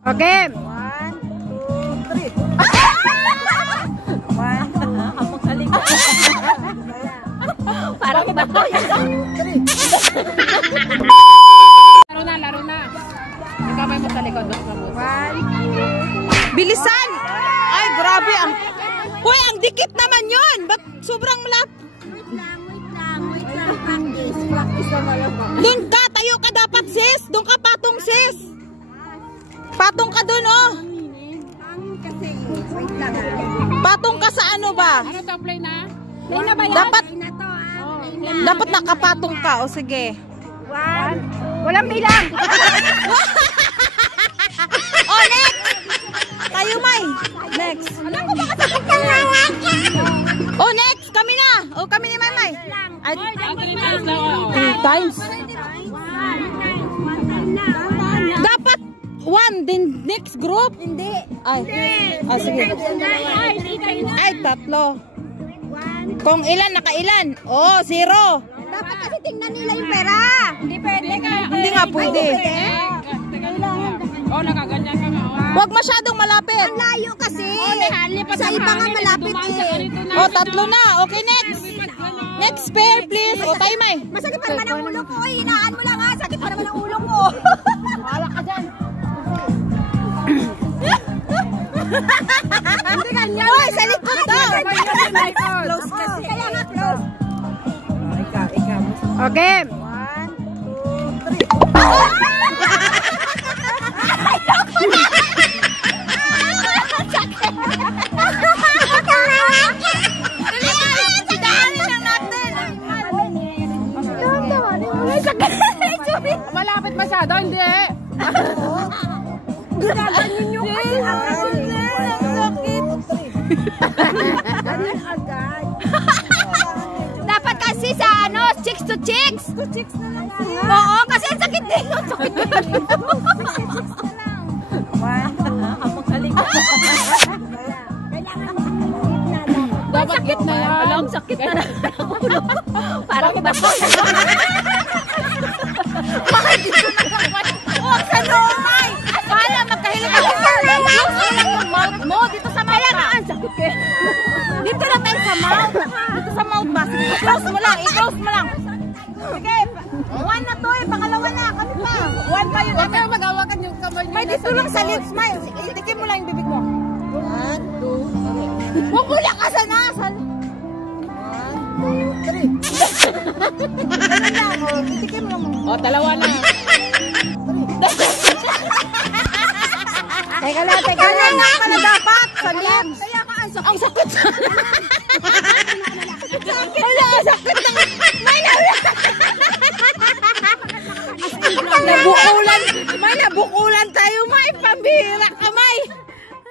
Okay. 1, 2, 3. 1, 2, Hamog sa likod. Parang iba to. Laro na. Ikamay mo sa likod. 1, 2. Bilisan! Ay, grabe. Hoy, ang dikit naman yun. Ba't sobrang malap? Wait lang. Practice na malaba. Doon ka, tayo ka dapat, sis. Doon ka patong, sis. Patong ka doon, oh. Kasi, wait lang. Patong ka sa ano ba? Ano to, play na? Play na ba yan? Dapat, Play na to, dapat nakapatong ka. O, sige. 1. Walang bilang. Oh, next! Tayo, May. Next. Oh, next! Kami na! Oh, kami ni May. Ay, 3 times. Dapat 1 din next group. Hindi. Ay. Ah, sige. Ay, 3. Kung ilan, nakailan? Oh, 0. Dapat kasi tingnan nila yung pera. Hindi pwede. Hindi nga pwede. Oh, nakaganyan ka nga. Huwag masyadong malapit. Ang layo kasi. Lipat Sa ang iba nga hangin, malapit dumaan sa eh. ganito na. Oh, 3 na. Okay, next. Next pair, please. Oh, tayo, May. Masakit pa naman ang ulo ko. Oy, hinaan mo lang ha. Sakit pa naman ang ulo ko. Wala ka dyan. Hindi ganyan. Hoy, sa likod daw. Close kasi. Kaya nga close. Okay. 1, 2, 3. Malapit masyado, hindi. Ginaganyan nyo kasi ang agad. Dapat kasi sa ano, chicks to chicks. To chicks na lang. Oo, kasi ang sakit din. Sakit na lang. 1, 2. Hamog sa likod. Dapat gitna yan. Alam, sakit na lang. Parang iba to. Bakit dito na? Huwag sa loob, May. Paala, magkahilig ako. Close mo lang yung mouth mo. Dito sa mouth ka. Ang sakit eh. Dito lang tayo sa mouth. Dito sa mouth ba? Sige, close mo lang. I-close mo lang. Sige. 1 na to eh. Pangalawa na. Kami pa. 1 pa yun. Huwag kayo mag-awakan yung kamay niyo. May dito lang sa lips, May. Itikim mo lang yung bibig mo. 1, 2, 3. Huwag mo lakasan na. 1, 2, 3. Itikim mo lang mo. Oh, 2 na. Teka lang. Nga pala dapat. Sa lips. Kaya ka ang sakit. Ang sakit. Wala, ang sakit na. May nabukulan. May nabukulan tayo, May. Pambihira ka, May.